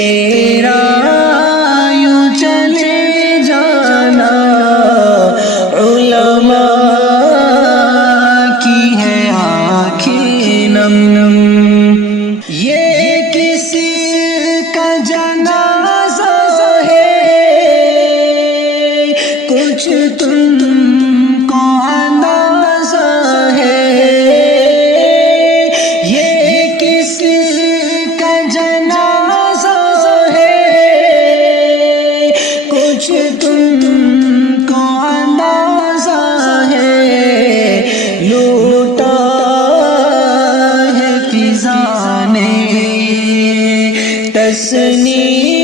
تیرا یوں چلے جانا علماء کی ہے آنکھیں نم نم. یہ کسی کا جنازہ ہے کچھ تم کو اندازہ ہے. یہ کسی کا جنازہ ہے کچھ تم کو اندازہ ہے. لوٹا ہے فضا نے تسنی